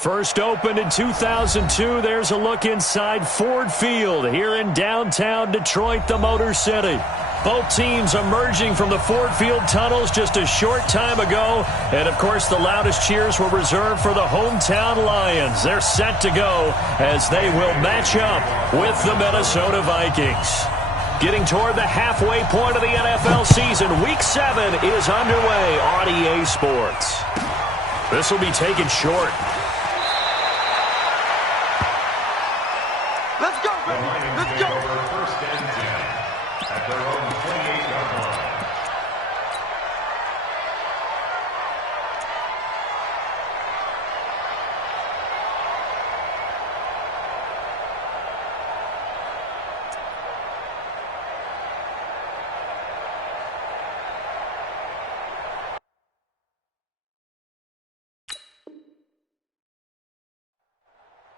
First opened in 2002, there's a look inside Ford Field here in downtown Detroit, the Motor City. Both teams emerging from the Ford Field tunnels just a short time ago. And, of course, the loudest cheers were reserved for the hometown Lions. They're set to go as they will match up with the Minnesota Vikings. Getting toward the halfway point of the NFL season, Week 7 is underway on EA Sports. This will be taken short. Let's go, baby. Let's go. First and 10 at their own 28-yard line.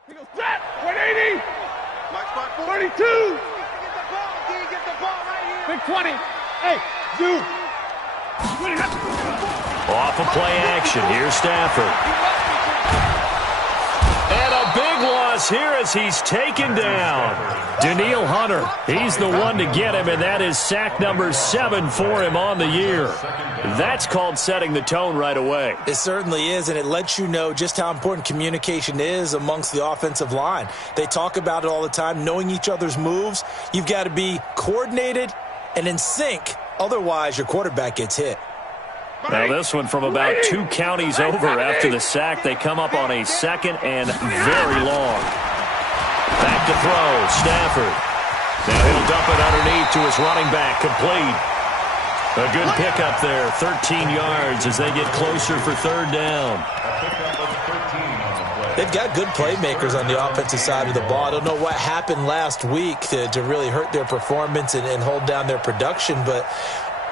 He goes, set, 180. Mike spot 32. Get the ball, D. Get the ball right here. Big 20. Hey, Zoo. Off of play action, here's Stafford. And a big loss here as he's taken down. Danielle Hunter, he's the one to get him, and that is sack number 7 for him on the year. That's called setting the tone right away. It certainly is, and it lets you know just how important communication is amongst the offensive line. They talk about it all the time, knowing each other's moves. You've got to be coordinated and in sync. Otherwise, your quarterback gets hit. Now this one from about 2 counties over after the sack. They come up on a second and very long. Back to throw, Stafford. Now he'll dump it underneath to his running back, complete. A good pickup there, 13 yards as they get closer for third down. They've got good playmakers on the offensive side of the ball. I don't know what happened last week to really hurt their performance and hold down their production, but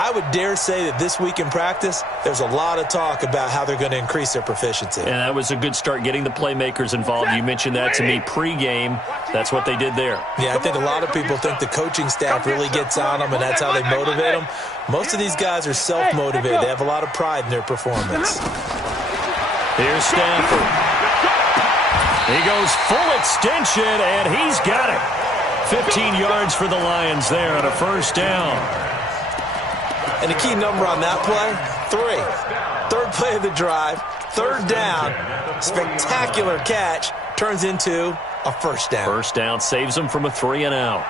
I would dare say that this week in practice, there's a lot of talk about how they're going to increase their proficiency. And that was a good start, getting the playmakers involved. You mentioned that to me pregame. That's what they did there. Yeah, I think a lot of people think the coaching staff really gets on them, and that's how they motivate them. Most of these guys are self-motivated. They have a lot of pride in their performance. Here's Stafford. He goes full extension, and he's got it. 15 yards for the Lions there on a first down. And the key number on that play, 3. Third play of the drive, third down, spectacular catch, turns into a first down. First down saves them from a 3 and out.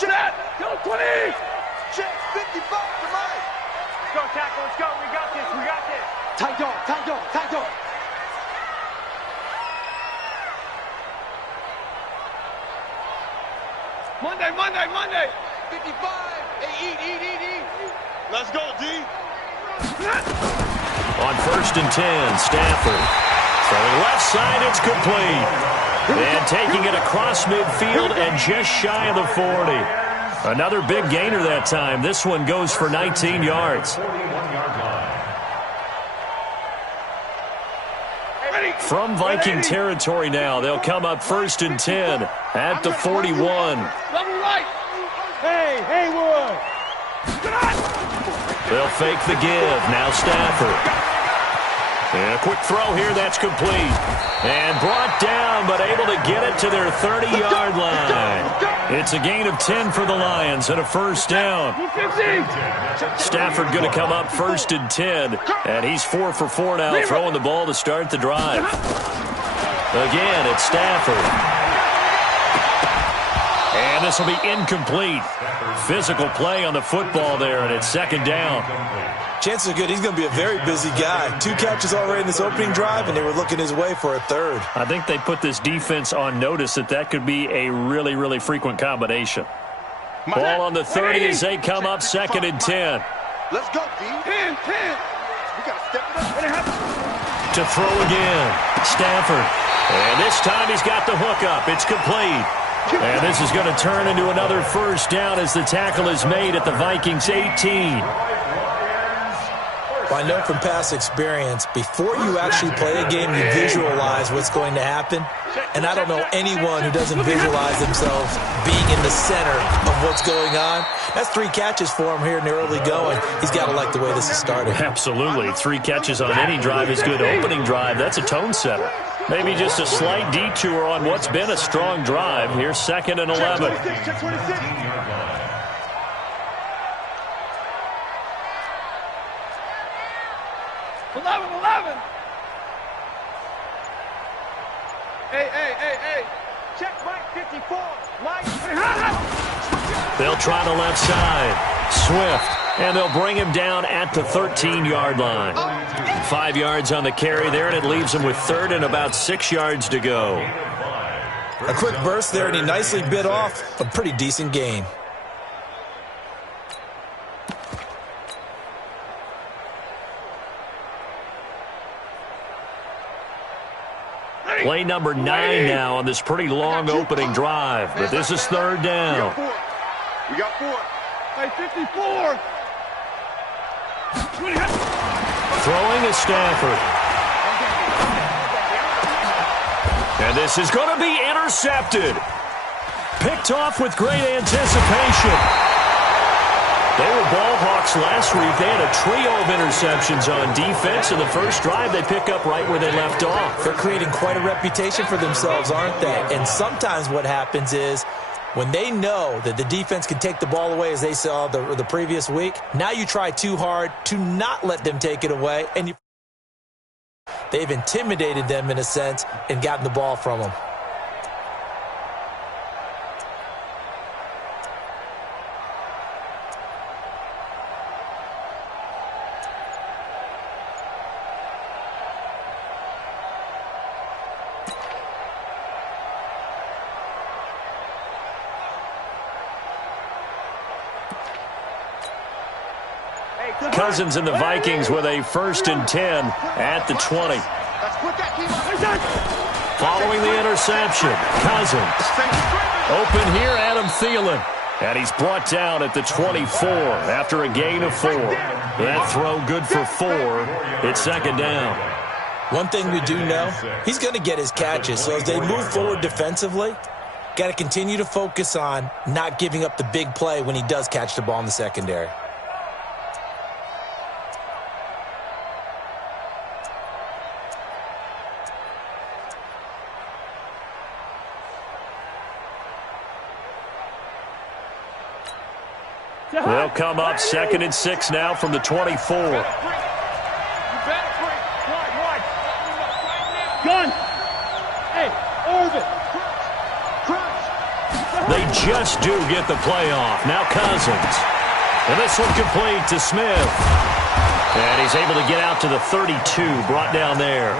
Check, go 20. Check 55 to Mike. Let's go, tackle, let's go. We got this, we got this. Tight dog, tight dog, tight dog. Monday, Monday, Monday. 55. Hey, eat. Let's go, D. On first and 10, Stafford. Throwing left side, it's complete. And taking it across midfield and just shy of the 40. Another big gainer that time. This one goes for 19 yards. From Viking territory now, they'll come up first and 10 at the 41. Level right. Hey, Haywood. They'll fake the give. Now Stafford. And a quick throw here, that's complete. And brought down, but able to get it to their 30-yard line. It's a gain of 10 for the Lions and a first down. Stafford going to come up first and 10, and he's 4 for 4 now, throwing the ball to start the drive. Again, it's Stafford. And this will be incomplete. Physical play on the football there, and it's second down. Chances are good he's going to be a very busy guy. 2 catches already in this opening drive, and they were looking his way for a third. I think they put this defense on notice that could be a really, really frequent combination. Ball on the 30 as they come up second and 10. Let's go, D. 10. We got to step it up. To throw again, Stafford. And this time he's got the hook up. It's complete. And this is going to turn into another first down as the tackle is made at the Vikings 18. Well, I know from past experience, before you actually play a game, you visualize what's going to happen. And I don't know anyone who doesn't visualize themselves being in the center of what's going on. That's 3 catches for him here in the early going. He's got to like the way this is started. Absolutely. 3 catches on any drive is good. Opening drive, that's a tone setter. Maybe just a slight detour on what's been a strong drive. Here's 2nd and 11. Hey. Check Mike 54. Mike. They'll try the left side. Swift. And they'll bring him down at the 13-yard line. 5 yards on the carry there, and it leaves him with 3rd and about 6 yards to go. A quick burst there, and he nicely bit off a pretty decent gain. Play number 9 now on this pretty long opening drive. But this is 3rd down. We got 4. Hey, 54. Throwing is Stafford. And this is going to be intercepted. Picked off with great anticipation. They were ball hawks last week. They had a trio of interceptions on defense. In the first drive, they pick up right where they left off. They're creating quite a reputation for themselves, aren't they? And sometimes what happens is when they know that the defense can take the ball away, as they saw the previous week, now you try too hard to not let them take it away. And they've intimidated them in a sense and gotten the ball from them. Cousins and the Vikings with a 1st and 10 at the 20. Following the interception, Cousins. Open here, Adam Thielen. And he's brought down at the 24 after a gain of 4. That throw good for 4. It's 2nd down. One thing we do know, he's going to get his catches. So as they move forward defensively, got to continue to focus on not giving up the big play when he does catch the ball in the secondary. They'll come up 2nd and 6 now from the 24. Gun. Hey, Orbit. They just do get the play off. Now Cousins. And this one complete to Smith. And he's able to get out to the 32, brought down there.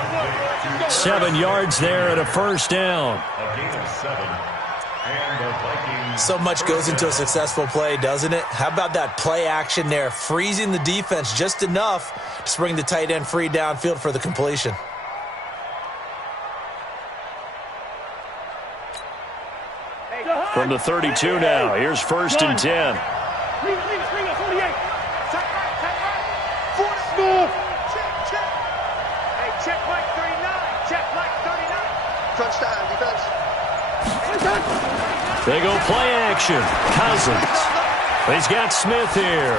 7 yards there and a 1st down. A gain of 7. And the Vikings. So much goes into a successful play, doesn't it? How about that play action there, freezing the defense just enough to bring the tight end free downfield for the completion. From the 32 now, here's 1st and 10. Leave it, 48. Check right. Hey, check Mike 39. Check Mike 39. Touchdown, defense. They go play action. Cousins. He's got Smith here.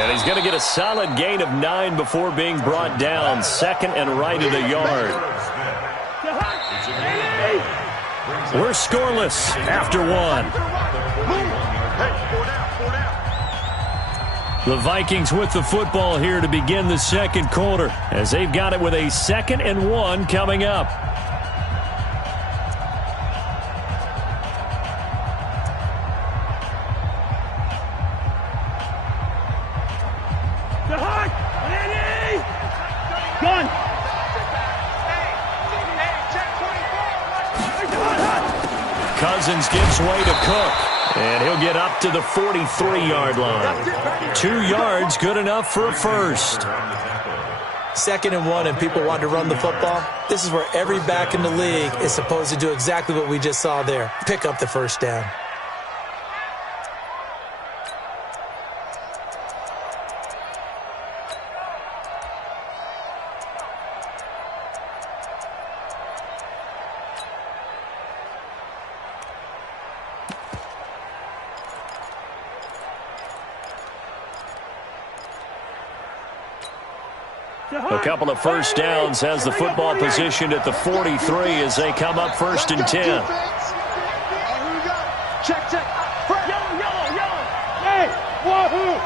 And he's going to get a solid gain of 9 before being brought down. 2nd and right at a yard. We're scoreless after 1. The Vikings with the football here to begin the 2nd quarter as they've got it with a 2nd and 1 coming up. Gun. Cousins gives way to Cook, and he'll get up to the 43-yard line. 2 yards, good enough for a 1st. 2nd and 1, and people want to run the football. This is where every back in the league is supposed to do exactly what we just saw there. Pick up the 1st down. A couple of first downs has the football positioned at the 43 as they come up 1st and 10. Check, check. Yellow. Hey, wahoo.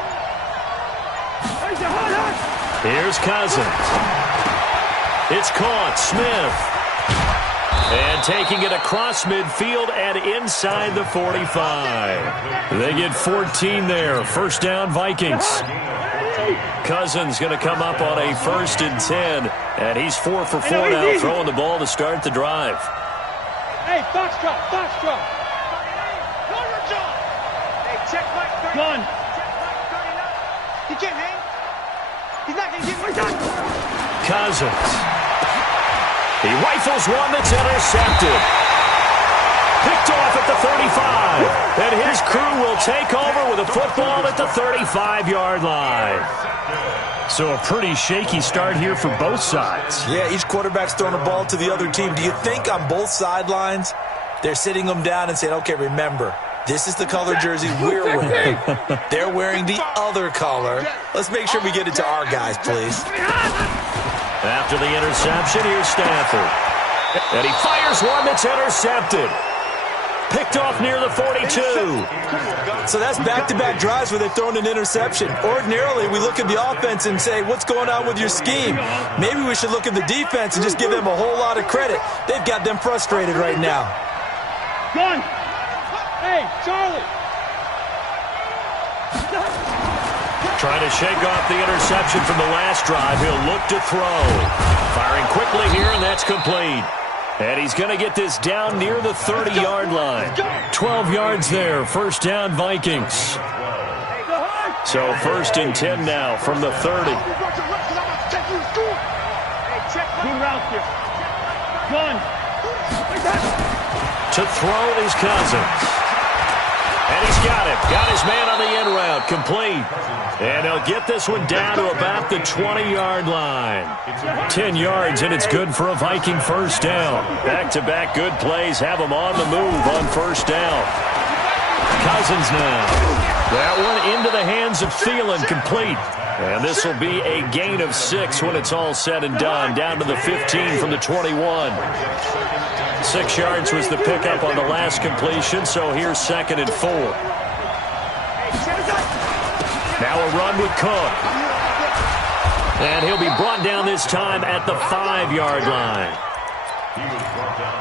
Here's Cousins. It's caught. Smith. And taking it across midfield and inside the 45. They get 14 there. First down, Vikings. Cousins going to come up on a 1st and 10. And he's 4 for 4 now, throwing the ball to start the drive. Hey, foxtrot. Hey, check Mike 39. Gun. Check Mike 39. He can't hang. He's not going to get my shot. Cousins. He rifles one that's intercepted. Picked off at the 35. And his crew will take over with a football at the 35-yard line. So a pretty shaky start here for both sides. Yeah, each quarterback's throwing the ball to the other team. Do you think on both sidelines they're sitting them down and saying, okay, remember, this is the color jersey we're wearing. They're wearing the other color. Let's make sure we get it to our guys, please. After the interception, here's Stafford. And he fires one that's intercepted. Picked off near the 42. So that's back-to-back drives where they've thrown an interception. Ordinarily, we look at the offense and say, what's going on with your scheme? Maybe we should look at the defense and just give them a whole lot of credit. They've got them frustrated right now. Gun. Hey, Charlie. Trying to shake off the interception from the last drive. He'll look to throw. Firing quickly here, and that's complete. And he's going to get this down near the 30-yard line. 12 yards there. First down, Vikings. So 1st and 10 now from the 30. Good route here. Gun. To throw is Cousins. And he's got it. Got his man on the end route. Complete. And he'll get this one down to about the 20-yard line. 10 yards, and it's good for a Viking first down. Back-to-back good plays have him on the move on first down. Cousins now. That one into the hands of Thielen, complete. And this will be a gain of 6 when it's all said and done. Down to the 15 from the 21. 6 yards was the pickup on the last completion, so here's 2nd and 4. Now a run with Cook. And he'll be brought down this time at the 5-yard line.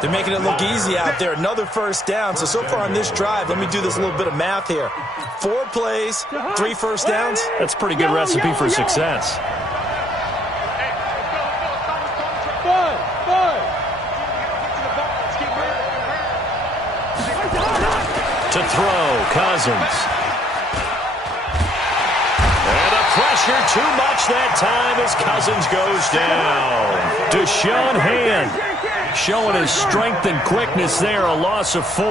They're making it look easy out there. Another first down. So far on this drive, let me do this little bit of math here. 4 plays, 3 first downs. That's a pretty good recipe for success. To throw, Cousins. And a pressure too much that time as Cousins goes down. Deshaun Hand showing his strength and quickness there, a loss of 4.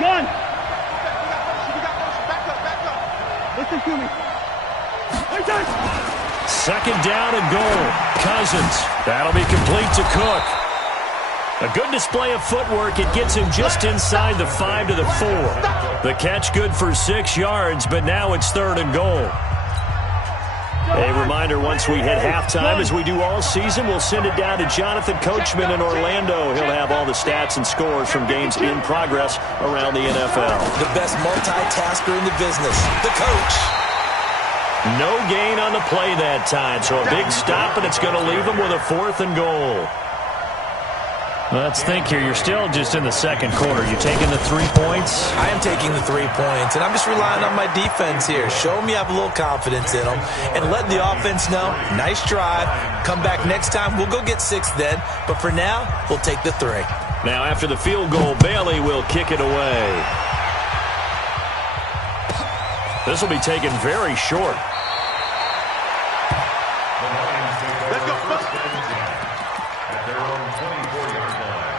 Gun. Listen to me. 2nd down and goal. Cousins. That'll be complete to Cook. A good display of footwork. It gets him just inside the 5 to the 4. The catch good for 6 yards, but now it's 3rd and goal. A reminder, once we hit halftime, as we do all season, we'll send it down to Jonathan Coachman in Orlando. He'll have all the stats and scores from games in progress around the NFL. The best multitasker in the business, the coach. No gain on the play that time, so a big stop, and it's going to leave him with a 4th and goal. Let's think here. You're still just in the 2nd quarter. You taking the 3 points? I am taking the 3 points, and I'm just relying on my defense here. Show them you have a little confidence in them, and letting the offense know, nice drive. Come back next time. We'll go get 6 then, but for now, we'll take the 3. Now, after the field goal, Bailey will kick it away. This will be taken very short. Let's go. At their own 24-yard line.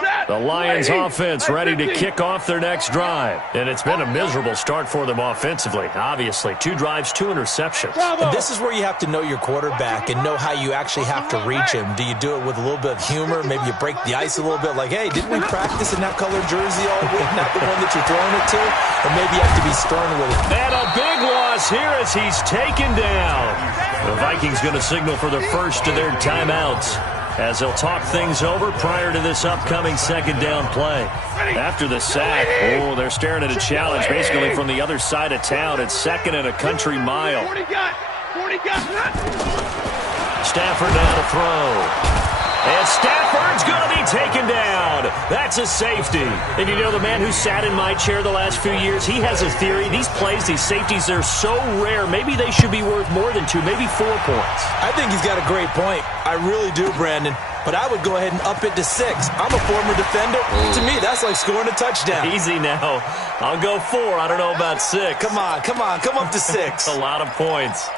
Set! The Lions offense ready to kick off their next drive. And it's been a miserable start for them offensively. Obviously, 2 drives, 2 interceptions. And this is where you have to know your quarterback and know how you actually have to reach him. Do you do it with a little bit of humor? Maybe you break the ice a little bit like, hey, didn't we practice in that colored jersey all week? Not the one that you're throwing it to? Or maybe you have to be stern with it. And a big loss here as he's taken down. The Vikings going to signal for the first of their timeouts as they'll talk things over prior to this upcoming second down play. After the sack, they're staring at a challenge basically from the other side of town. It's 2nd and a country mile. 40 got. Stafford now to throw. And Stafford's going to be taken down. That's a safety. And you know, the man who sat in my chair the last few years, he has a theory. These plays, these safeties, they're so rare. Maybe they should be worth more than 2, maybe 4 points. I think he's got a great point. I really do, Brandon. But I would go ahead and up it to 6. I'm a former defender. To me, that's like scoring a touchdown. Easy now. I'll go 4. I don't know about 6. Come on. Come up to 6. A lot of points.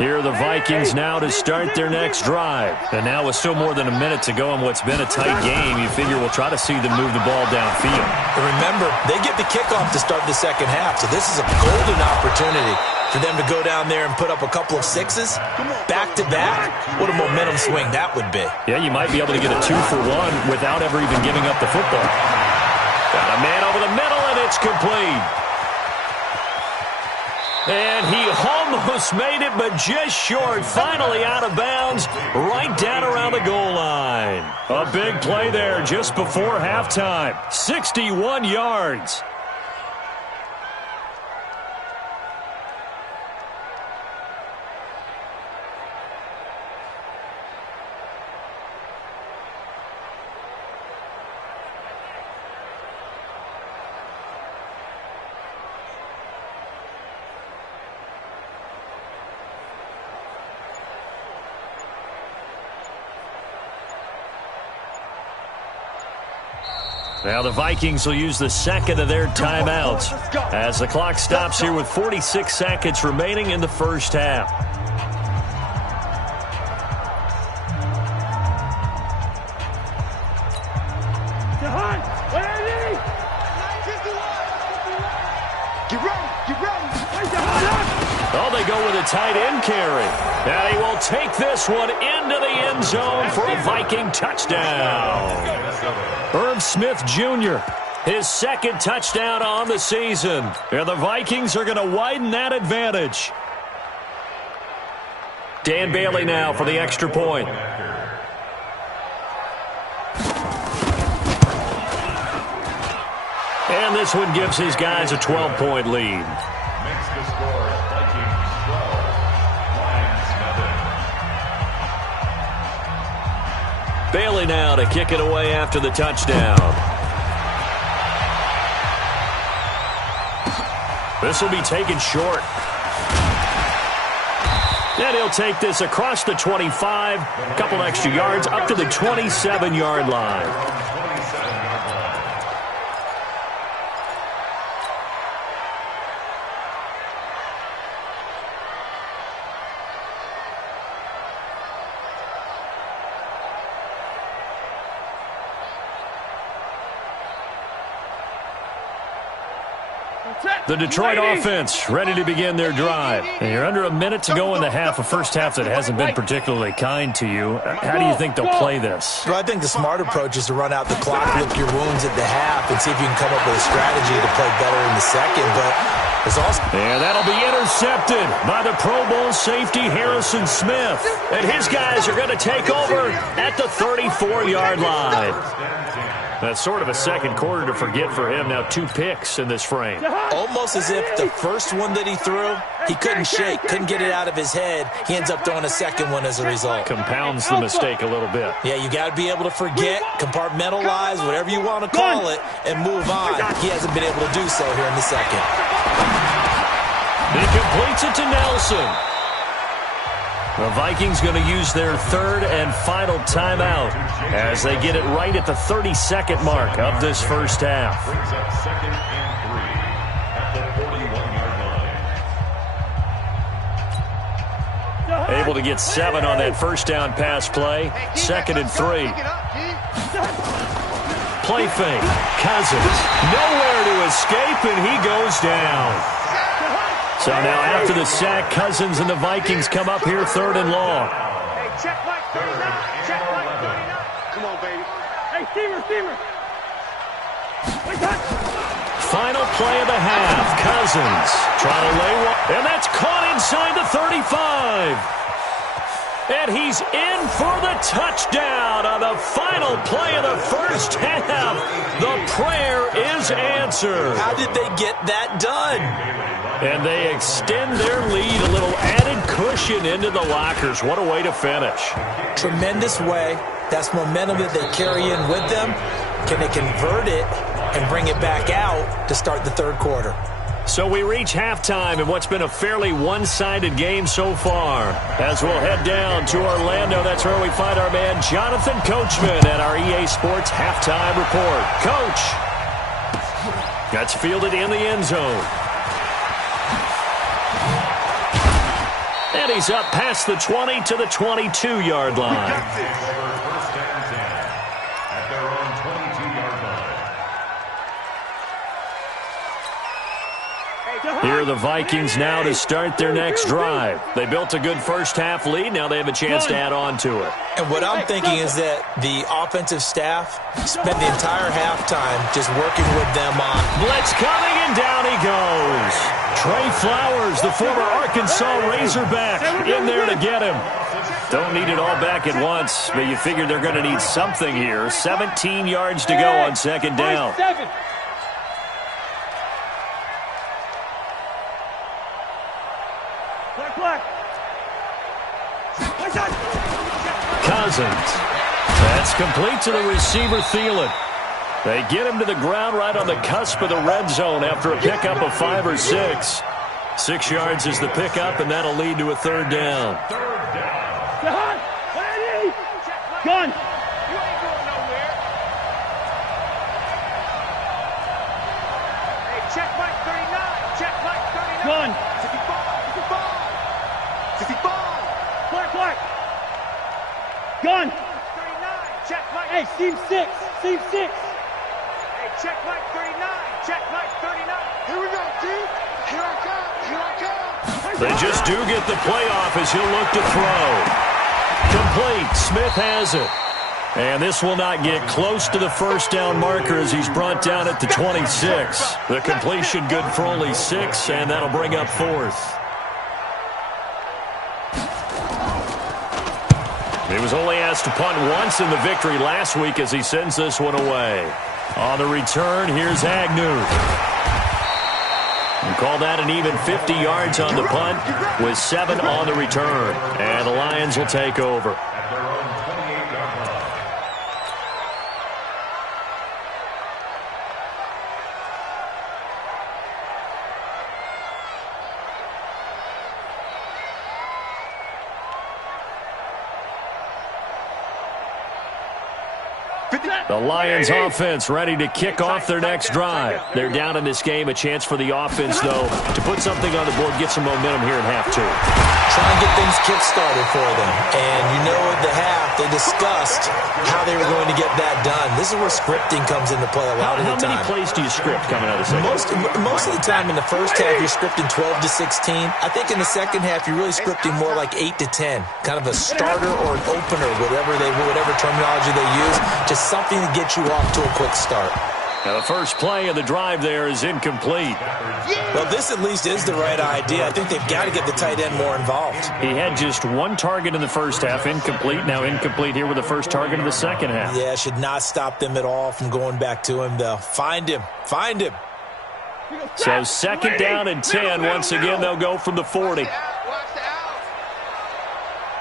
Here are the Vikings now to start their next drive. And now with still more than a minute to go in what's been a tight game, you figure we'll try to see them move the ball downfield. But remember, they get the kickoff to start the second half, so this is a golden opportunity for them to go down there and put up a couple of 6s back-to-back. What a momentum swing that would be. Yeah, you might be able to get a 2-for-1 without ever even giving up the football. Got a man over the middle, and it's complete. And he almost made it, but just short. Finally out of bounds, right down around the goal line. A big play there just before halftime. 61 yards. Now the Vikings will use the second of their timeouts as the clock stops here with 46 seconds remaining in the first half. Oh, they go with a tight end carry. And he will take this one into the end zone for a Viking touchdown. Irv Smith Jr., his second touchdown on the season. And the Vikings are going to widen that advantage. Dan Bailey now for the extra point. And this one gives his guys a 12-point lead. Makes the score Vikings 12, Lions nothing. Bailey now to kick it away after the touchdown. This will be taken short. And he'll take this across the 25, a couple extra yards, up to the 27-yard line. The Detroit offense ready to begin their drive. And you're under a minute to go in the half, a first half that hasn't been particularly kind to you. How do you think they'll play this? Well, I think the smart approach is to run out the clock, lick your wounds at the half, and see if you can come up with a strategy to play better in the second. But it's also... And that'll be intercepted by the Pro Bowl safety Harrison Smith. And his guys are going to take over at the 34-yard line. That's sort of a second quarter to forget for him. Now 2 picks in this frame. Almost as if the first one that he threw, he couldn't shake, couldn't get it out of his head. He ends up throwing a second one as a result. Compounds the mistake a little bit. Yeah, you got to be able to forget, compartmentalize, whatever you want to call it, and move on. He hasn't been able to do so here in the second. He completes it to Nelson. The Vikings going to use their third and final timeout as they get it right at the 30-second mark of this first half. Brings up 2nd and 3 at the 41-yard line. Able to get 7 on that first down pass play. 2nd and 3. Play fake. Cousins. Nowhere to escape, and he goes down. So now after the sack, Cousins and the Vikings come up here 3rd and long. Hey, check Mike 39. Check Mike 39. Come on, baby. Hey, Steamer. Final play of the half. Cousins trying to lay one. And that's caught inside the 35. And he's in for the touchdown on the final play of the first half. The prayer is answered. How did they get that done? And they extend their lead, a little added cushion into the lockers. What a way to finish. Tremendous way. That's momentum that they carry in with them. Can they convert it and bring it back out to start the 3rd quarter? So we reach halftime in what's been a fairly one-sided game so far. As we'll head down to Orlando, that's where we find our man Jonathan Coachman at our EA Sports Halftime Report. Coach, that's fielded in the end zone. And he's up past the 20 to the 22-yard line. First and 10 at their own 22-yard line. Here are the Vikings now to start their next drive. They built a good first half lead. Now they have a chance to add on to it. And what I'm thinking is that the offensive staff spent the entire halftime just working with them on. Blitz coming, and down he goes. Trey Flowers, the former Arkansas Razorback, in there to get him. Don't need it all back at once, but you figure they're going to need something here. 17 yards to go on 2nd down. Cousins. That's complete to the receiver, Thielen. They get him to the ground right on the cusp of the red zone after a pickup of 5 or 6. 6 yards is the pickup, and that'll lead to a 3rd down. Gun. Check Mike 39. Check Mike 39. Gun. 55. Clark. Gun. 39. Check Mike. Hey, seam 6. Hey, check Mike 39. Check Mike 39. Here we go, dude. Here I come. They just do get the playoff as he'll look to throw. Complete. Smith has it. And this will not get close to the first down marker as he's brought down at the 26. The completion good for only 6, and that'll bring up 4th. He was only asked to punt once in the victory last week as he sends this one away. On the return, here's Agnew. And call that an even 50 yards on the punt with 7 on the return. And the Lions will take over. At their own 28-yard line. The Lions offense ready to kick off their next drive. They're down in this game. A chance for the offense, though, to put something on the board, get some momentum here in half 2. Try and get things kick-started for them. And you know at the half, they discussed how they were going to get that done. This is where scripting comes into play a lot of the time. How many plays do you script coming out of the second? Most of the time in the first half, you're scripting 12 to 16. I think in the second half, you're really scripting more like 8 to 10. Kind of a starter or an opener, whatever terminology they use. Just something to get you off to a quick start. Now the first play of the drive there is incomplete. Well, this at least is the right idea. I think they've got to get the tight end more involved. He had just 1 target in the first half, incomplete. Now incomplete here with the first target of the second half. Yeah, should not stop them at all from going back to him, though. Find him. So 2nd down and 10. Once again, they'll go from the 40.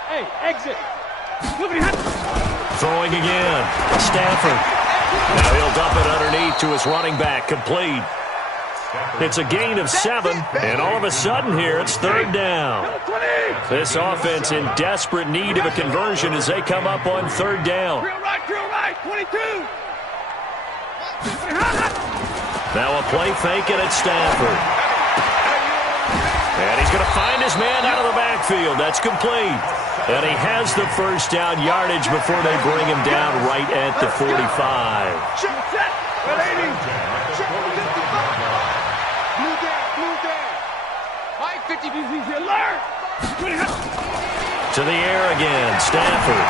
Hey, exit. Throwing again. Stafford. Now he'll dump it underneath to his running back. Complete. It's a gain of 7, and all of a sudden here it's 3rd down. This offense in desperate need of a conversion as they come up on 3rd down. Drill right, 22. Now a play fake it at Stafford. And he's going to find his man out of the backfield. That's complete. And he has the first down yardage before they bring him down right at the 45. Check, set. 80. Check, 55. Blue down. High 50 BCC alert. To the air again, Stafford.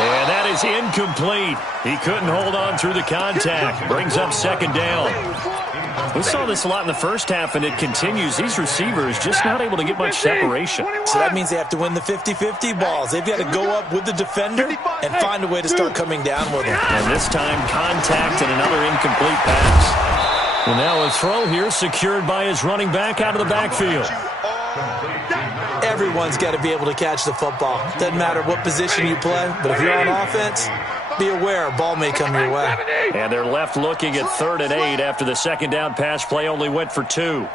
And that is incomplete. He couldn't hold on through the contact. Brings up 2nd down. We saw this a lot in the first half, and it continues. These receivers just not able to get much separation. So that means they have to win the 50-50 balls. They've got to go up with the defender and find a way to start coming down with him. And this time, contact and another incomplete pass. And now a throw here secured by his running back out of the backfield. Everyone's got to be able to catch the football. Doesn't matter what position you play, but if you're on offense, be aware a ball may come your way. And they're left looking at 3rd and 8 after the 2nd down pass play only went for 2. Throwing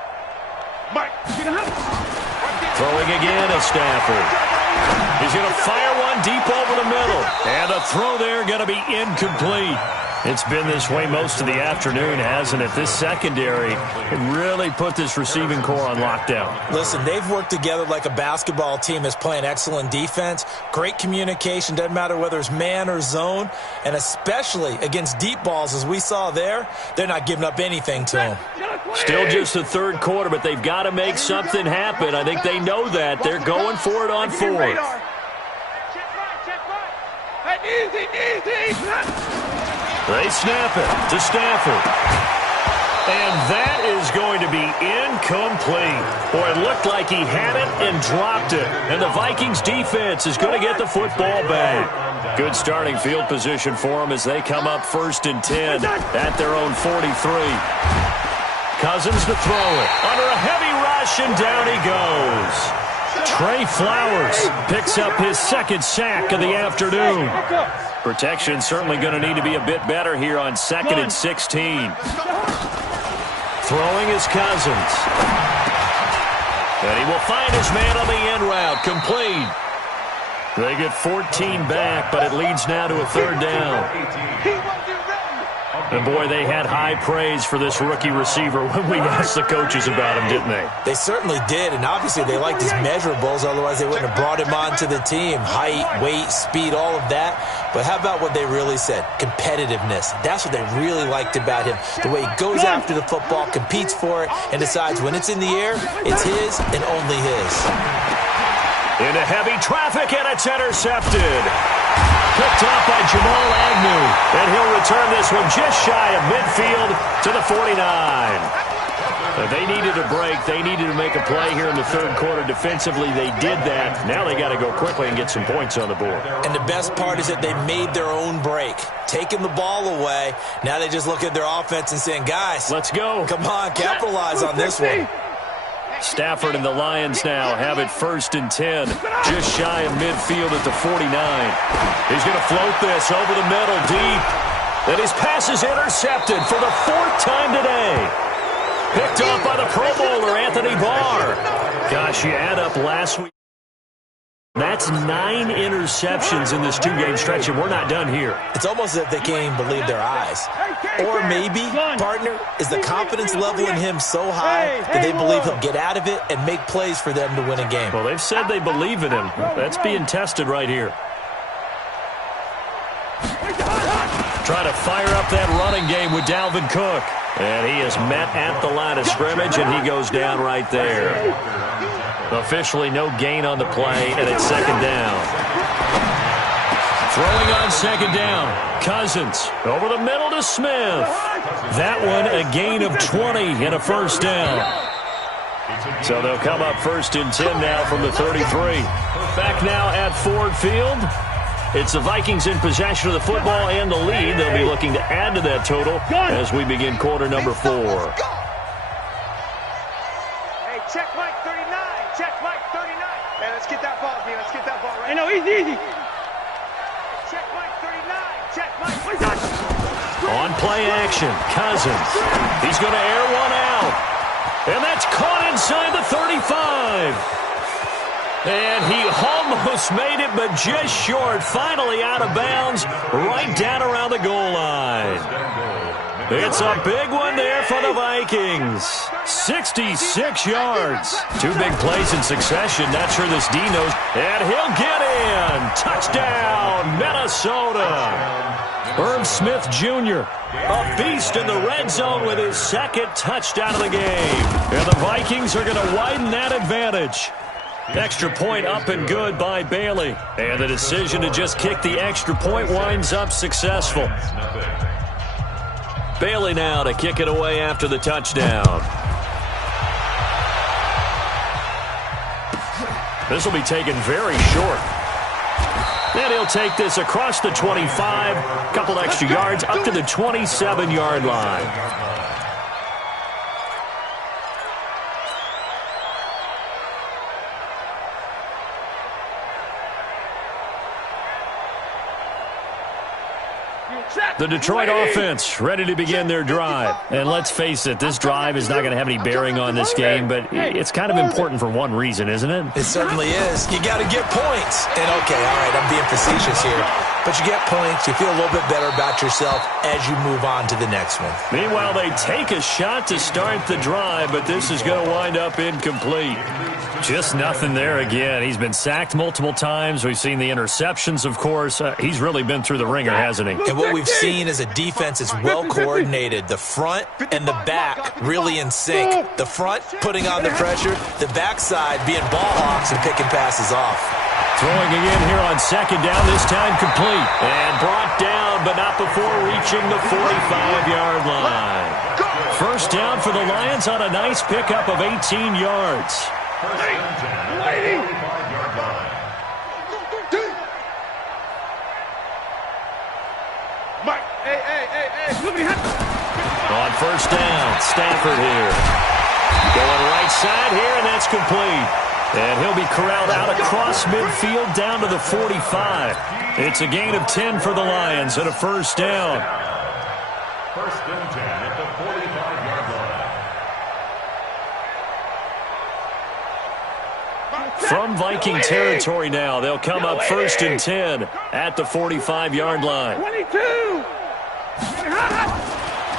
again is Stafford. He's going to fire one deep over the middle. And the throw there going to be incomplete. It's been this way most of the afternoon, hasn't it? This secondary really put this receiving core on lockdown. Listen, they've worked together like a basketball team that's playing excellent defense. Great communication, doesn't matter whether it's man or zone. And especially against deep balls, as we saw there, they're not giving up anything to them. Still just the 3rd quarter, but they've got to make something happen. I think they know that. They're going for it on 4th. Easy. They snap it to Stafford. And that is going to be incomplete. Boy, it looked like he had it and dropped it. And the Vikings defense is going to get the football back. Good starting field position for them as they come up 1st and 10 at their own 43. Cousins to throw it. Under a heavy rush, and down he goes. Trey Flowers picks up his 2nd sack of the afternoon. Protection certainly going to need to be a bit better here on 2nd and 16. Throwing is Cousins. And he will find his man on the end route. Complete. They get 14 back, but it leads now to a 3rd down. And, boy, they had high praise for this rookie receiver when we asked the coaches about him, didn't they? They certainly did, and obviously they liked his measurables, otherwise they wouldn't have brought him onto the team. Height, weight, speed, all of that. But how about what they really said? Competitiveness. That's what they really liked about him. The way he goes after the football, competes for it, and decides when it's in the air, it's his and only his. Into heavy traffic, and it's intercepted. Picked off by Jamal Agnew. And he'll return this one just shy of midfield to the 49. They needed a break. They needed to make a play here in the 3rd quarter defensively. They did that. Now they got to go quickly and get some points on the board. And the best part is that they made their own break. Taking the ball away. Now they just look at their offense and saying, guys, let's go. Come on, capitalize on this one. Stafford and the Lions now have it 1st and 10. Just shy of midfield at the 49. He's going to float this over the middle deep. And his pass is intercepted for the 4th time today. Picked off by the Pro Bowler, Anthony Barr. Gosh, you add up last week. That's 9 interceptions in this 2-game stretch, and we're not done here. It's almost as if they can't even believe their eyes. Or maybe, partner, is the confidence level in him so high that they believe he'll get out of it and make plays for them to win a game. Well, they've said they believe in him. That's being tested right here. Trying to fire up that running game with Dalvin Cook. And he is met at the line of scrimmage, and he goes down right there. Officially no gain on the play, and it's 2nd down. Throwing on 2nd down. Cousins over the middle to Smith. That one a gain of 20 and a 1st down. So they'll come up 1st and 10 now from the 33. Back now at Ford Field. It's the Vikings in possession of the football and the lead. They'll be looking to add to that total as we begin quarter number 4. Hey, check Mike 39. Check Mike 39. Hey, let's get that ball, D. Let's get that ball right. Hey, no, easy. Check Mike 39. Check Mike. On On play action, Cousins. He's going to air one out. And that's caught inside the 35. And he almost made it, but just short. Finally out of bounds, right down around the goal line. It's a big one there for the Vikings. 66 yards. Two big plays in succession. Not sure this D knows. And he'll get in. Touchdown, Minnesota. Irv Smith Jr., a beast in the red zone with his second touchdown of the game. And the Vikings are going to widen that advantage. Extra point up and good by Bailey. And the decision to just kick the extra point winds up successful. Bailey now to kick it away after the touchdown. This will be taken very short. And he'll take this across the 25, a couple extra yards up to the 27-yard line. The Detroit offense ready to begin their drive. And let's face it, this drive is not going to have any bearing on this game, but it's kind of important for one reason, isn't it? It certainly is. You got to get points. And okay, all right, I'm being facetious here. But you get points, you feel a little bit better about yourself as you move on to the next one. Meanwhile, they take a shot to start the drive, but this is going to wind up incomplete. Just nothing there again. He's been sacked multiple times. We've seen the interceptions, of course. He's really been through the ringer, hasn't he? And what we've seen is a defense that's well coordinated. The front and the back really in sync. The front putting on the pressure, the backside being ball hawks and picking passes off. Throwing again here on second down, this time complete. And brought down, but not before reaching the 45-yard line. First down for the Lions on a nice pickup of 18 yards. On first down, Stafford here. Going right side here, and that's complete. And he'll be corralled out across midfield down to the 45. It's a gain of 10 for the Lions and a first down. First and 10 at the 45-yard line. From Viking territory now, they'll come up first and 10 at the 45-yard line. 22!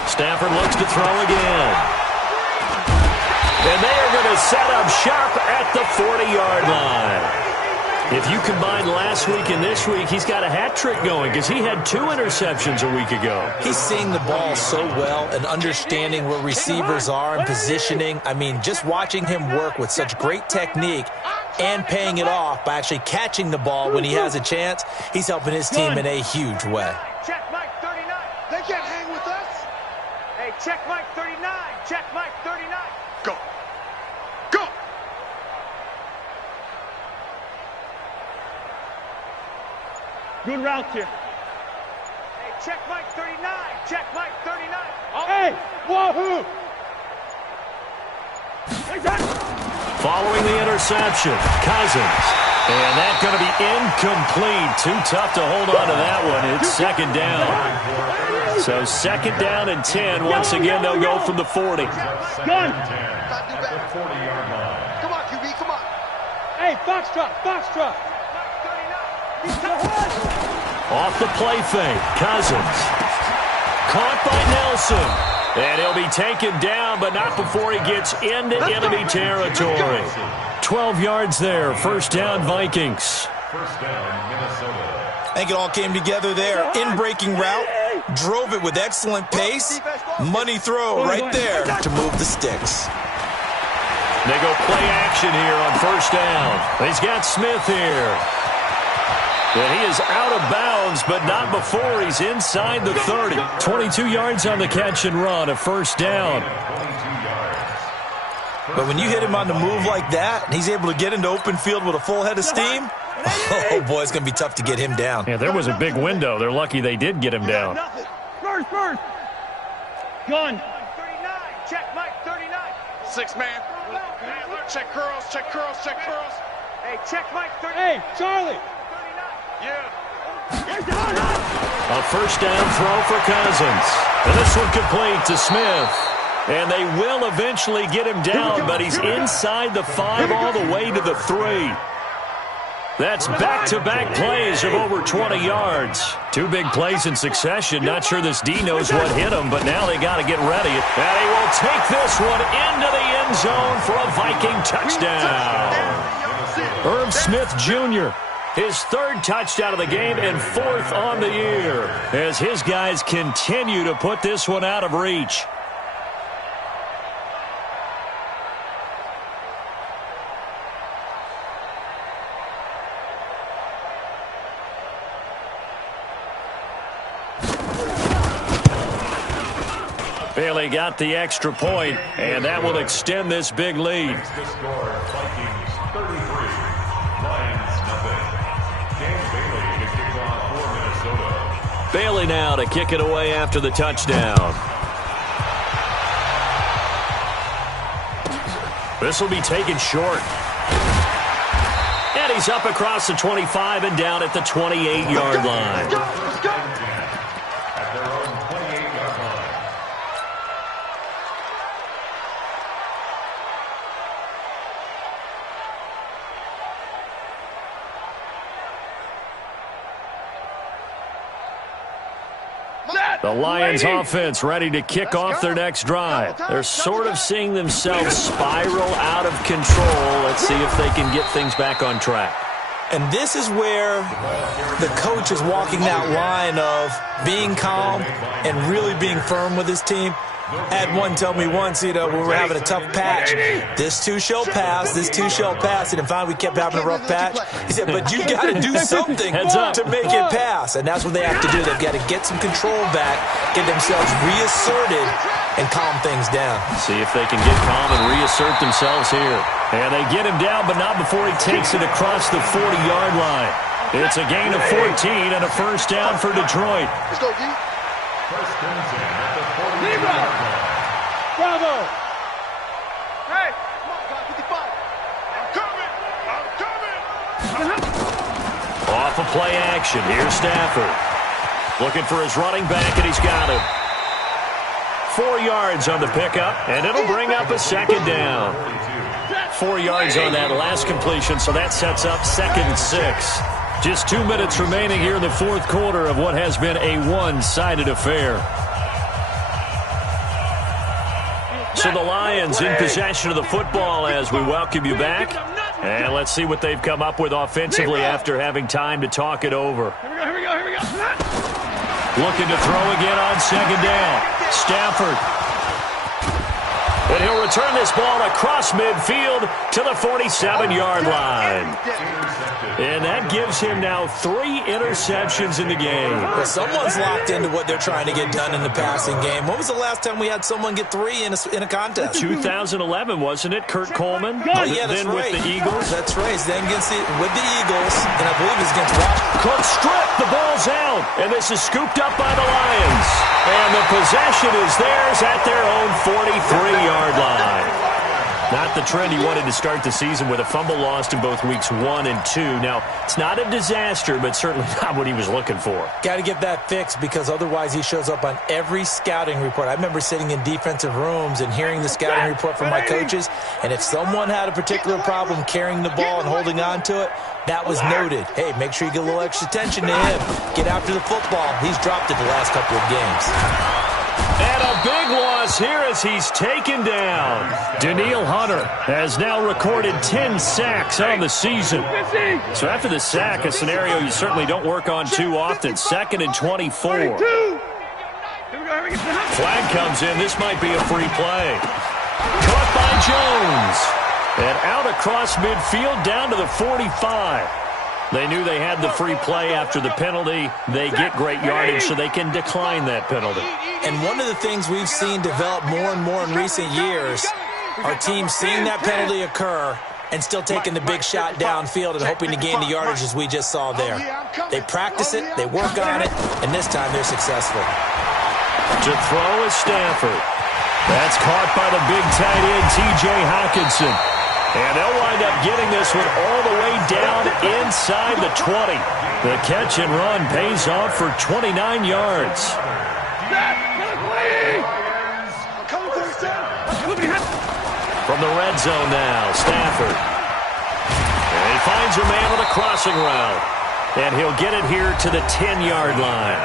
Stafford looks to throw again. And they are going to set up shop at the 40-yard line. If you combine last week and this week, he's got a hat trick going because he had 2 interceptions a week ago. He's seeing the ball so well and understanding where receivers are and positioning. I mean, just watching him work with such great technique and paying it off by actually catching the ball when he has a chance, he's helping his team in a huge way. Check Mike 39. They can't hang with us. Hey, check Mike 39. Check Mike 39. Go. Go. Good route here. Hey, check Mike 39. Check Mike 39. Hey, wahoo! Following the interception, Cousins. And that's going to be incomplete. Too tough to hold on to that one. It's second down. So second down and 10. Once again, they'll go from the 40. Gun! Come on, QB, come on. Hey, foxtrot, foxtrot! Off the play fake, Cousins. Caught by Nelson. And he'll be taken down, but not before he gets into enemy territory. 12 yards there. First down, Vikings. First down, Minnesota. I think it all came together there. In-breaking route. Drove it with excellent pace. Money throw right there to move the sticks. They go play action here on first down. He's got Smith here. And he is out of bounds, but not before he's inside the 30. 22 yards on the catch and run, a first down. But when you hit him on the move like that, and he's able to get into open field with a full head of steam, oh, boy, it's going to be tough to get him down. Yeah, there was a big window. They're lucky they did get him down. First! Gun! 39. Check Mike 39. 6 man. Check curls, check curls, check curls. Hey, check Mike 39. Hey, Charlie! Yeah. A first down throw for Cousins. And this one complete to Smith. And they will eventually get him down, but he's inside the 5 all the way to the 3. That's back-to-back plays of over 20 yards. 2 big plays in succession. Not sure this D knows what hit him, but now they got to get ready. And he will take this one into the end zone for a Viking touchdown. Herb Smith Jr., his 3rd touchdown of the game and 4th on the year, as his guys continue to put this one out of reach. Bailey got the extra point, and that will extend this big lead. The score, Vikings 33, Lions nothing. James Bailey to kick off for Minnesota. Bailey now to kick it away after the touchdown. This will be taken short. And he's up across the 25 and down at the 28-yard line. At their own 28-yard line. The Lions offense ready to kick off their next drive. They're sort of seeing themselves spiral out of control. Let's see if they can get things back on track. And this is where the coach is walking that line of being calm and really being firm with his team. I had one tell me once, we were having a tough patch. This too shall pass, this too shall pass. And finally we kept having a rough patch. He said, but you got to do something to make it pass. And that's what they have to do. They've got to get some control back, get themselves reasserted, and calm things down. See if they can get calm and reassert themselves here. And they get him down, but not before he takes it across the 40-yard line. It's a gain of 14 and a first down for Detroit. Let's go, D. First comes in at the 40-yard line. Bravo! Hey, come on, guy, 55. I'm coming. Off of play action. Here's Stafford. Looking for his running back, and he's got him. 4 yards on the pickup, and it'll bring up a second down. 4 yards on that last completion, so that sets up 2nd and 6. Just 2 minutes remaining here in the 4th quarter of what has been a one-sided affair. So the Lions in possession of the football as we welcome you back. And let's see what they've come up with offensively after having time to talk it over. Here we go. Looking to throw again on 2nd down. Stafford. And he'll return this ball across midfield to the 47-yard line. And that gives him now 3 interceptions in the game. Well, someone's locked into what they're trying to get done in the passing game. When was the last time we had someone get 3 in a contest? 2011, wasn't it? Kurt Coleman? Oh, yeah, that's then right. with the Eagles. That's right. Then with the Eagles, and I believe it's against Washington. Cook stripped. The ball's out. And this is scooped up by the Lions. And the possession is theirs at their own 43-yard line. Not the trend he wanted to start the season with a fumble lost in both weeks 1 and 2. Now, it's not a disaster, but certainly not what he was looking for. Got to get that fixed because otherwise he shows up on every scouting report. I remember sitting in defensive rooms and hearing the scouting report from my coaches, and if someone had a particular problem carrying the ball and holding on to it, that was noted. Hey, make sure you get a little extra attention to him. Get after the football. He's dropped it the last couple of games. And a big loss here as he's taken down. Daniil Hunter has now recorded 10 sacks on the season. So after the sack, a scenario you certainly don't work on too often. 2nd and 24. Flag comes in. This might be a free play. Caught by Jones. And out across midfield down to the 45. They knew they had the free play after the penalty. They get great yardage, so they can decline that penalty. And one of the things we've seen develop more and more in recent years, our team seeing that penalty occur and still taking the big shot downfield and hoping to gain the yardage as we just saw there. They practice it, they work on it, and this time they're successful. To throw is Stafford. That's caught by the big tight end, T.J. Hockenson. And they'll wind up getting this one all the way down inside the 20. The catch and run pays off for 29 yards. From the red zone now, Stafford. And he finds a man on a crossing route. And he'll get it here to the 10-yard line.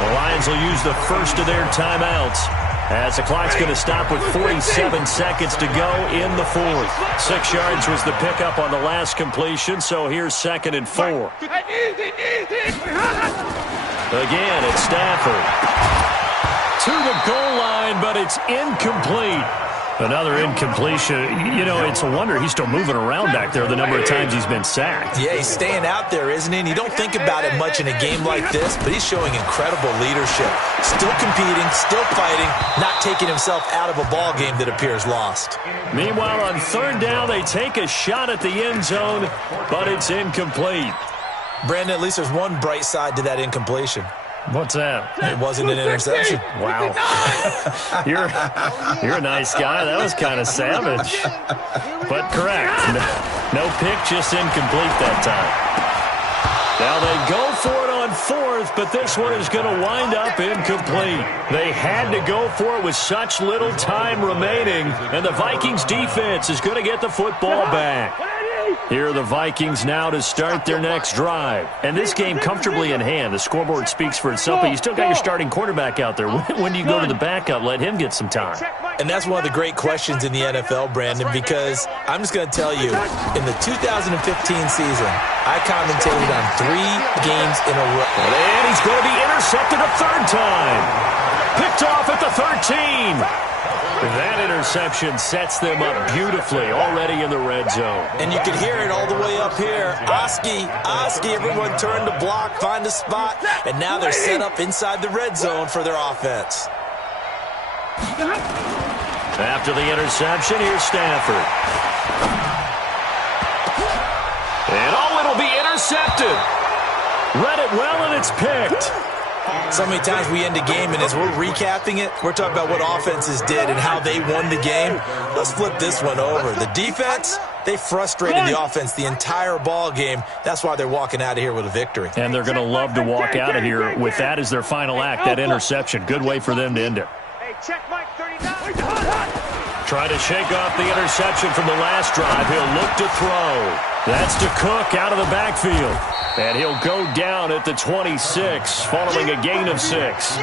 The Lions will use the first of their timeouts as the clock's going to stop with 47 seconds to go in the fourth. 6 yards was the pickup on the last completion, so here's 2nd and 4. Again, it's Stafford. To the goal line, but it's incomplete. Another incompletion. You know, it's a wonder he's still moving around back there the number of times he's been sacked. Yeah, he's staying out there, isn't he? And you don't think about it much in a game like this, but he's showing incredible leadership. Still competing, still fighting, not taking himself out of a ball game that appears lost. Meanwhile, on 3rd down, they take a shot at the end zone, but it's incomplete. Brandon, at least there's one bright side to that incompletion. What's that? It wasn't an interception. Wow. You're a nice guy. That was kind of savage. But correct. No pick, just incomplete that time. Now they go for it on 4th, but this one is going to wind up incomplete. They had to go for it with such little time remaining, and the Vikings defense is going to get the football back. Here are the Vikings now to start their next drive. And this game comfortably in hand. The scoreboard speaks for itself, but you still got your starting quarterback out there. When do you go to the backup? Let him get some time. And that's one of the great questions in the NFL, Brandon, because I'm just going to tell you, in the 2015 season, I commentated on 3 games in a row. And he's going to be intercepted a 3rd time. Picked off at the 13. That interception sets them up beautifully already in the red zone. And you can hear it all the way up here. Oski, everyone turned to block, find a spot, and now they're set up inside the red zone for their offense. After the interception, here's Stafford. And it'll be intercepted. Read it well, and it's picked. So many times we end a game, and as we're recapping it, we're talking about what offenses did and how they won the game. Let's flip this one over. The defense, they frustrated the offense the entire ball game. That's why they're walking out of here with a victory. And they're going to love to walk out of here with that as their final act, that interception. Good way for them to end it. Hey, check Mike 39. Try to shake off the interception from the last drive. He'll look to throw. That's to Cook out of the backfield. And he'll go down at the 26 following a gain of 6.